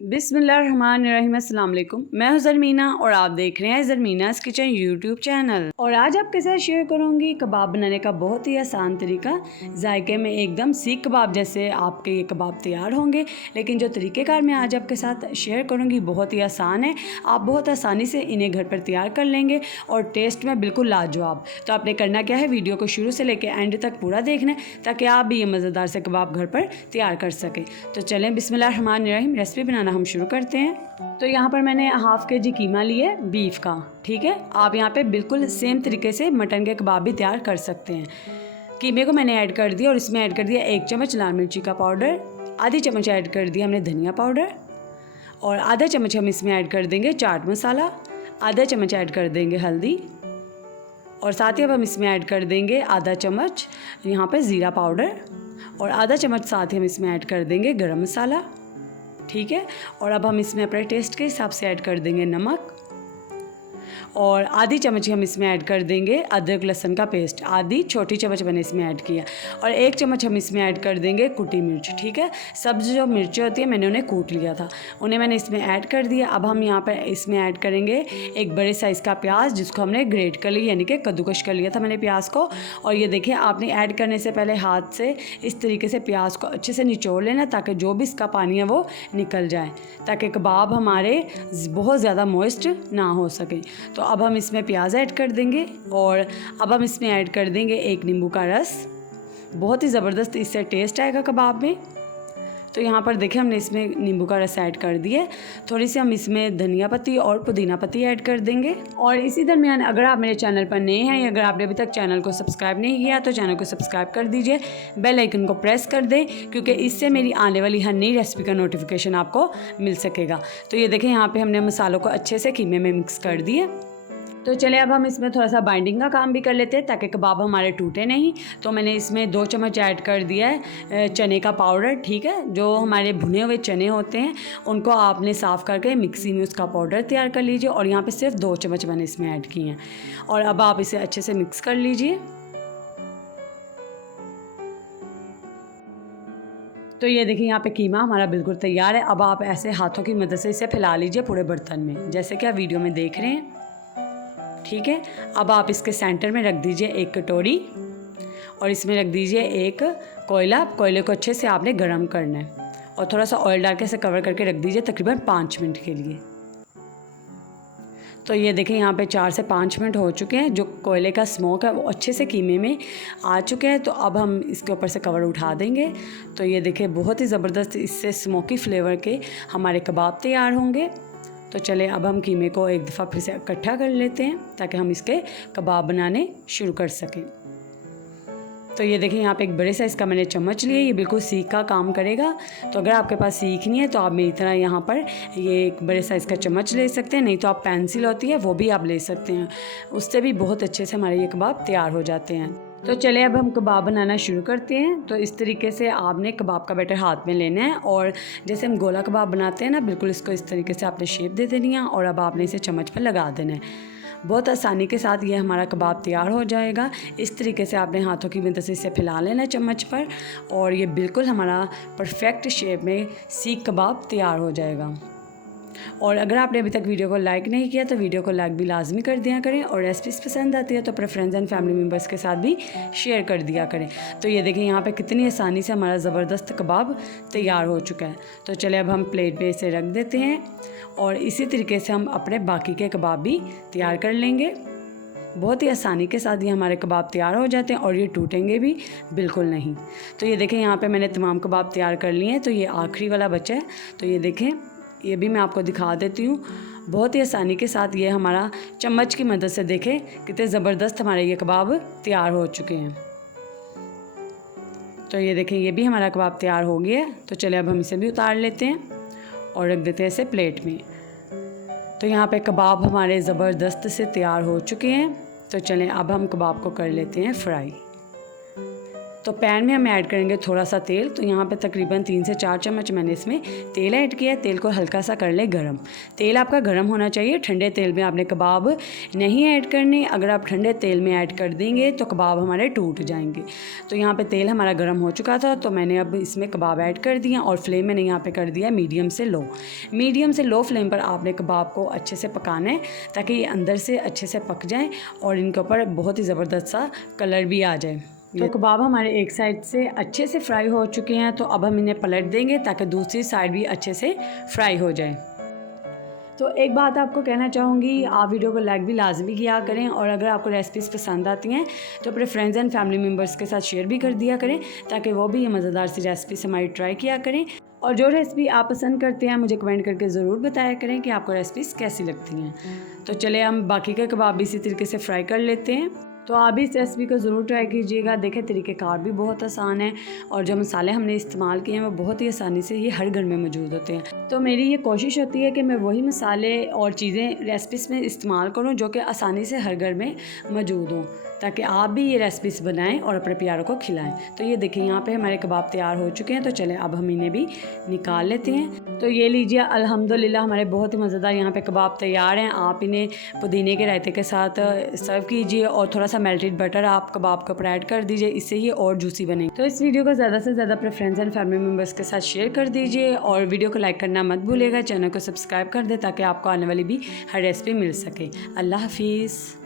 बिस्मिल्लाहिर्रहमानिर्रहीम। अस्सलाम वालेकुम। मैं हूं ज़रमीना और आप देख रहे हैं ज़रमीना's किचन यूट्यूब चैनल। और आज आपके साथ शेयर करूंगी कबाब बनाने का बहुत ही आसान तरीका। जायके में एकदम सीख कबाब जैसे आपके ये कबाब तैयार होंगे, लेकिन जो तरीक़ेकार मैं आज आपके साथ शेयर करूंगी बहुत ही आसान है। आप बहुत आसानी से इन्हें घर पर तैयार कर लेंगे और टेस्ट में बिल्कुल लाजवाब। तो आपने करना क्या है, वीडियो को शुरू से लेकर एंड तक पूरा देखना है ताकि आप भी ये मज़ेदार से कबाब घर पर तैयार कर सकें। तो चलें बिस्मिल्लाहिर्रहमानिर्रहीम, रेसिपी बनाना हम शुरू करते हैं। तो यहाँ पर मैंने हाफ़ के-जी कीमा लिए बीफ का, ठीक है। आप यहाँ पे बिल्कुल सेम तरीके से मटन के कबाब भी तैयार कर सकते हैं। कीमे को मैंने ऐड कर दिया और इसमें ऐड कर दिया 1 चम्मच लाल मिर्ची का पाउडर, आधी चम्मच ऐड कर दिया हमने धनिया पाउडर और आधा चम्मच हम इसमें ऐड कर देंगे चाट मसाला, आधा चम्मच ऐड कर देंगे हल्दी और साथ ही अब हम इसमें ऐड कर देंगे आधा चम्मच यहाँ पे ज़ीरा पाउडर और आधा चम्मच साथ ही हम इसमें ऐड कर देंगे गरम मसाला, ठीक है। और अब हम इसमें अपने टेस्ट के हिसाब से ऐड कर देंगे नमक और आधी चम्मच हम इसमें ऐड कर देंगे अदरक लहसुन का पेस्ट, आधी छोटी चम्मच मैंने इसमें ऐड किया और 1 चम्मच हम इसमें ऐड कर देंगे कुटी मिर्च, ठीक है। सब्ज़ जो मिर्चें होती है मैंने उन्हें कूट लिया था, उन्हें मैंने इसमें ऐड कर दिया। अब हम यहाँ पर इसमें ऐड करेंगे एक बड़े साइज़ का प्याज जिसको हमने ग्रेट कर लिया, यानी कि कद्दूकश कर लिया था मैंने प्याज को। और ये देखिए, आपने ऐड करने से पहले हाथ से इस तरीके से प्याज को अच्छे से निचोड़ लेना ताकि जो भी इसका पानी है वो निकल जाए, ताकि कबाब हमारे बहुत ज़्यादा मॉइस्ट ना हो सके। तो अब हम इसमें प्याज ऐड कर देंगे और अब हम इसमें ऐड कर देंगे 1 नींबू का रस। बहुत ही ज़बरदस्त इससे टेस्ट आएगा कबाब में। तो यहाँ पर देखिए हमने इसमें नींबू का रस ऐड कर दिया। थोड़ी सी हम इसमें धनिया पत्ती और पुदीना पत्ती ऐड कर देंगे। और इसी दरमियान अगर आप मेरे चैनल पर नए हैं या अगर आपने अभी तक चैनल को सब्सक्राइब नहीं किया तो चैनल को सब्सक्राइब कर दीजिए, बेल आइकन को प्रेस कर दें क्योंकि इससे मेरी आने वाली हर नई रेसिपी का नोटिफिकेशन आपको मिल सकेगा। तो ये देखें, यहाँ पर हमने मसालों को अच्छे से कीमे में मिक्स कर दिए। तो चलिए अब हम इसमें थोड़ा सा बाइंडिंग का काम भी कर लेते हैं ताकि कबाब हमारे टूटे नहीं। तो मैंने इसमें 2 चम्मच ऐड कर दिया है चने का पाउडर, ठीक है। जो हमारे भुने हुए चने होते हैं उनको आपने साफ़ करके मिक्सी में उसका पाउडर तैयार कर लीजिए और यहाँ पे सिर्फ 2 चम्मच मैंने इसमें ऐड किए हैं। और अब आप इसे अच्छे से मिक्स कर लीजिए। तो ये देखिए, यहाँ पे कीमा हमारा बिल्कुल तैयार है। अब आप ऐसे हाथों की मदद से इसे फैला लीजिए पूरे बर्तन में, जैसे कि आप वीडियो में देख रहे हैं, ठीक है। अब आप इसके सेंटर में रख दीजिए 1 कटोरी और इसमें रख दीजिए एक कोयला। कोयले को अच्छे से आपने गर्म करना है और थोड़ा सा ऑयल डाल के इसे कवर करके रख दीजिए तकरीबन 5 मिनट के लिए। तो ये देखें, यहाँ पे 4 से 5 मिनट हो चुके हैं। जो कोयले का स्मोक है वो अच्छे से कीमे में आ चुके हैं। तो अब हम इसके ऊपर से कवर उठा देंगे। तो ये देखें, बहुत ही ज़बरदस्त इससे स्मोकी फ्लेवर के हमारे कबाब तैयार होंगे। तो चले अब हम कीमे को एक दफ़ा फिर से इकट्ठा कर लेते हैं ताकि हम इसके कबाब बनाने शुरू कर सकें। तो ये देखिए, यहाँ पे एक बड़े साइज़ का मैंने चम्मच लिया, ये बिल्कुल सीख का काम करेगा। तो अगर आपके पास सीख नहीं है तो आप मेरी तरह यहाँ पर ये एक बड़े साइज़ का चम्मच ले सकते हैं, नहीं तो आप पेंसिल होती है वो भी आप ले सकते हैं, उससे भी बहुत अच्छे से हमारे ये कबाब तैयार हो जाते हैं। तो चलिए अब हम कबाब बनाना शुरू करते हैं। तो इस तरीके से आपने कबाब का बैटर हाथ में लेना है और जैसे हम गोला कबाब बनाते हैं ना, बिल्कुल इसको इस तरीके से आपने शेप दे देनी है और अब आपने इसे चम्मच पर लगा देना है। बहुत आसानी के साथ ये हमारा कबाब तैयार हो जाएगा। इस तरीके से आपने हाथों की मदद से इसे फैला लेना है चम्मच पर और ये बिल्कुल हमारा परफेक्ट शेप में सीख कबाब तैयार हो जाएगा। और अगर आपने अभी तक वीडियो को लाइक नहीं किया तो वीडियो को लाइक भी लाजमी कर दिया करें और रेसिपीज़ पसंद आती है तो अपने फ्रेंड्स एंड फैमिली मेम्बर्स के साथ भी शेयर कर दिया करें। तो ये देखें, यहाँ पे कितनी आसानी से हमारा ज़बरदस्त कबाब तैयार हो चुका है। तो चलिए अब हम प्लेट पे इसे रख देते हैं और इसी तरीके से हम अपने बाकी के कबाब भी तैयार कर लेंगे। बहुत ही आसानी के साथ ये हमारे कबाब तैयार हो जाते हैं और ये टूटेंगे भी बिल्कुल नहीं। तो ये देखें, यहाँ पे मैंने तमाम कबाब तैयार कर लिए हैं। तो ये आखिरी वाला बचा है, तो ये देखें, ये भी मैं आपको दिखा देती हूँ। बहुत ही आसानी के साथ ये हमारा चम्मच की मदद से देखें कितने ज़बरदस्त हमारे ये कबाब तैयार हो चुके हैं। तो ये देखें, ये भी हमारा कबाब तैयार हो गया है। तो चलिए अब हम इसे भी उतार लेते हैं और रख देते हैं इसे प्लेट में। तो यहाँ पे कबाब हमारे ज़बरदस्त से तैयार हो चुके हैं। तो चलें अब हम कबाब को कर लेते हैं फ्राई। तो पैन में हम ऐड करेंगे थोड़ा सा तेल। तो यहाँ पे तकरीबन 3 से 4 चम्मच मैंने इसमें तेल ऐड किया है। तेल को हल्का सा कर ले गरम। तेल आपका गरम होना चाहिए, ठंडे तेल में आपने कबाब नहीं ऐड करने। अगर आप ठंडे तेल में ऐड कर देंगे तो कबाब हमारे टूट जाएंगे। तो यहाँ पे तेल हमारा गरम हो चुका था, तो मैंने अब इसमें कबाब ऐड कर दिया और फ्लेम मैंने यहाँ पे कर दिया मीडियम से लो। मीडियम से लो फ्लेम पर आपने कबाब को अच्छे से पकाना है ताकि ये अंदर से अच्छे से पक जाए और इनके ऊपर बहुत ही ज़बरदस्त सा कलर भी आ जाए। तो कबाब हमारे एक साइड से अच्छे से फ्राई हो चुके हैं, तो अब हम इन्हें पलट देंगे ताकि दूसरी साइड भी अच्छे से फ्राई हो जाए। तो एक बात आपको कहना चाहूँगी, आप वीडियो को लाइक भी लाजमी किया करें और अगर आपको रेसिपीज़ पसंद आती हैं तो अपने फ्रेंड्स एंड फैमिली मेम्बर्स के साथ शेयर भी कर दिया करें ताकि वो भी ये मज़ेदार सी रेसिपीज़ हमारी ट्राई किया करें। और जो रेसिपी आप पसंद करते हैं मुझे कमेंट करके ज़रूर बताया करें कि आपको रेसिपीज़ कैसी लगती हैं। तो चले हम बाकी के कबाब भी इसी तरीके से फ्राई कर लेते हैं। तो आप भी इस रेसिपी को ज़रूर ट्राई कीजिएगा। देखें तरीक़ेकार भी बहुत आसान है और जो मसाले हमने इस्तेमाल किए हैं वो बहुत ही आसानी से ये हर घर में मौजूद होते हैं। तो मेरी ये कोशिश होती है कि मैं वही मसाले और चीज़ें रेसिपीज़ में इस्तेमाल करूँ जो कि आसानी से हर घर में मौजूद हों, ताकि आप भी ये रेसिपीज़ बनाएं और अपने प्यारों को खिलाएं। तो ये देखिए यहाँ पे हमारे कबाब तैयार हो चुके हैं। तो चलें अब हम इन्हें भी निकाल लेते हैं। तो ये लीजिए अल्हम्दुलिल्लाह हमारे बहुत ही मज़ेदार यहाँ पे कबाब तैयार हैं। आप इन्हें पुदीने के रायते के साथ सर्व कीजिए और थोड़ा सा मेल्टेड बटर आप कबाब के ऊपर ऐड कर दीजिए, इससे ये और जूसी बनेगी। तो इस वीडियो को ज़्यादा से ज़्यादा अपने फ्रेंड्स एंड फैमिली मेम्बर्स के साथ शेयर कर दीजिए और वीडियो को लाइक करना मत भूलिएगा। चैनल को सब्सक्राइब कर दे ताकि आपको आने वाली भी हर रेसिपी मिल सके। अल्लाह हाफिज़।